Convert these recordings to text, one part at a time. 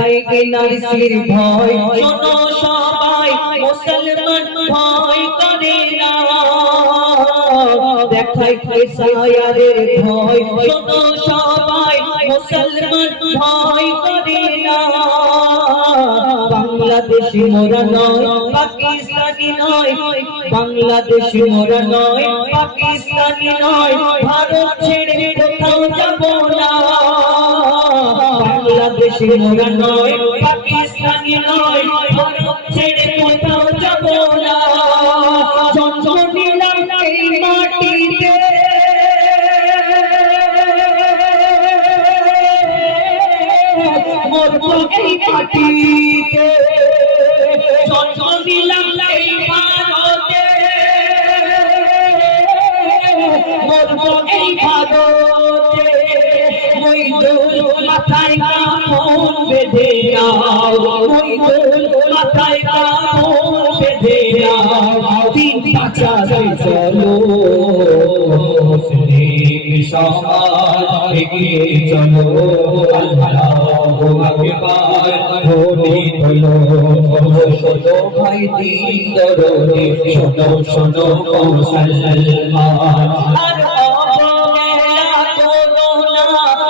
দেখায় এনআরসির ভয় শোনো সবাই মুসলমান ভয় করে না। দেখায় এসআইআরের ভয় শোনো সবাই মুসলমান ভয় করে না। বাংলাদেশি মোরা নয়, পাকিস্তানি নয়, বাংলাদেশি মোরা নয়, পাকিস্তানি নয়। মোরা নয়, পাকিস্তানি নয়, ভারত ছেড়ে কোথাও যাব না। জন্ম নিলাম এই মাটিতে মরবো মাটিতে। বেঁধে নাও। ওই দোল মাথায় কাপড় বেঁধে নাও। দিন বাঁচাতে চলো। মুসলিম সমাজ এগিয়ে চলো। আল্লাহু আকবার অবহেলা করো না,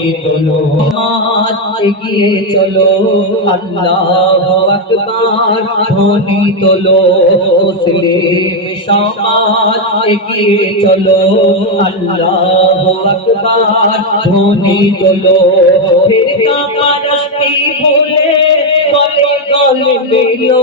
ধনী হলো সমাজ এগিয়ে চলো। আল্লাহ আকবার। ধ্বনি তোলো মুসলিম সমাজ এগিয়ে চলো। আল্লাহ আকবার। ধ্বনি তোলো ফিরকা পারস্তি ভুলে গলে। মিলো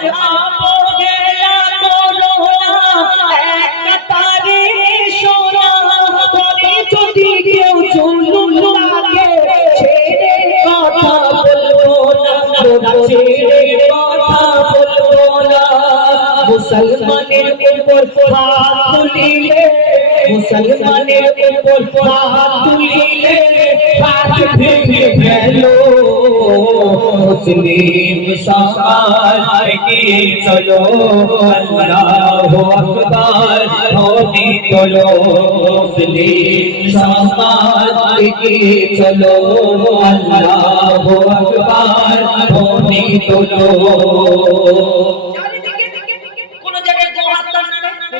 মুসলমানের উপর হাত তুলিলে মুসলমানের উপর হাত তুলিলে হাত ভেঙে ফেলো মুসলিম সমাজ এগিয়ে চলো আল্লাহু আকবার ধনী তোলো মুসলিম সমাজ এগিয়ে চলো আল্লাহু আকবার ধনী তোলো কোন জায়গায় গো হাত্তার নামে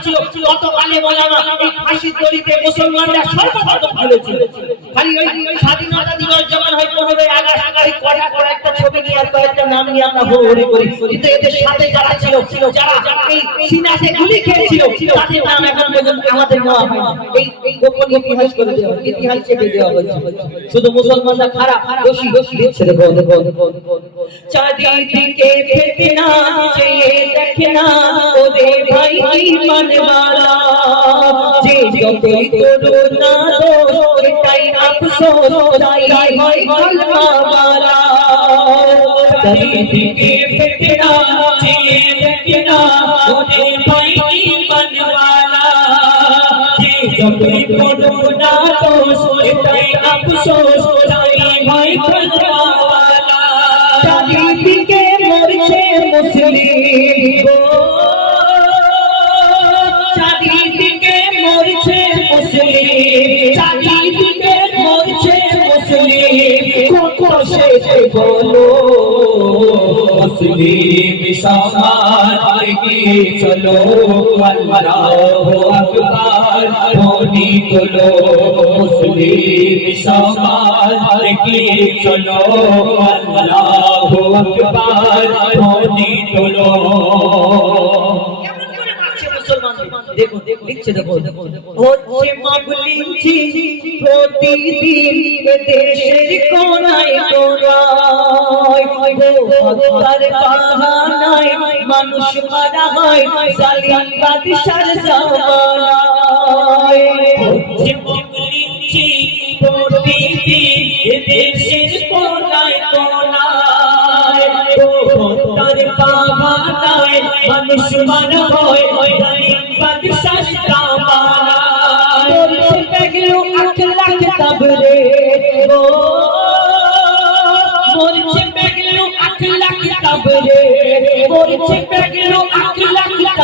হয়েছিল কত কালে বলামা এই ফাঁসির দড়িতে মুসলমানরা সর্বপ্রথম ফেলেছিল খালি ওই স্বাধীনতা দিবস যখন হয় পনেরোই আগস্ট এই কড়া কড়া একটা ছবি নিয়ে আর কয়েকটা নাম নিয়ে আমরা হুড়োহুড়ি করি। কিন্তু এদের সাথে যারা ছিল যারা এই সিনাতে গুলি খেয়েছিল তাদের নাম এখন পর্যন্ত আমাদের নেওয়া হয়। এই এই গোপন ইতিহাস করে দেওয়া হয়, ইতিহাস চেপে দেওয়া হয়েছে। শুধু মুসলমানরা খারাপ দোষী দোষী দিচ্ছে দেখো দেখো দেখো দেখো চারিদিকে ফিতনা চেয়ে দেখনা ভাই ইমানওয়ালা যে যতই করো না দোষ, এটাই আফসোস, তাই হয় কলমাওয়ালা চারিদিকে ফিতনা চেয়ে দেখনা ওরে ভাই ইমানওয়ালা যে যতই করো না দোষ, এটাই আফসোস, তাই হয় কলমাওয়ালা শেষে বলো, মুসলিম সমাজ এগিয়ে চলো, আল্লাহু আকবার, ধ্বনি তোলো, মুসলিম সমাজ এগিয়ে চলো, আল্লাহু আকবার, ধ্বনি দেখুন দেখুন লিখছে দেখো হচ্ছে মাগলিছি প্রতিদিন দেশের কোনায় কোনায়। মানুষ মারা হয় বাদশার জামানায়।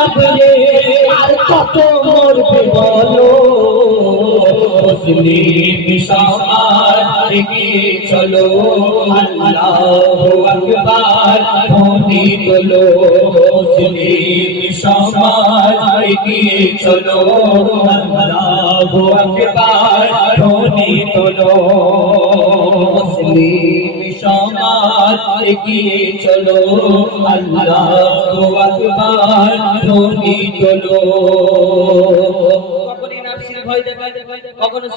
তাবরে আর কত মরবে বলো? সমাজ এগিয়ে চলো আল্লাহু আকবার মুসলিম সমাজ এগিয়ে চলো। কখনো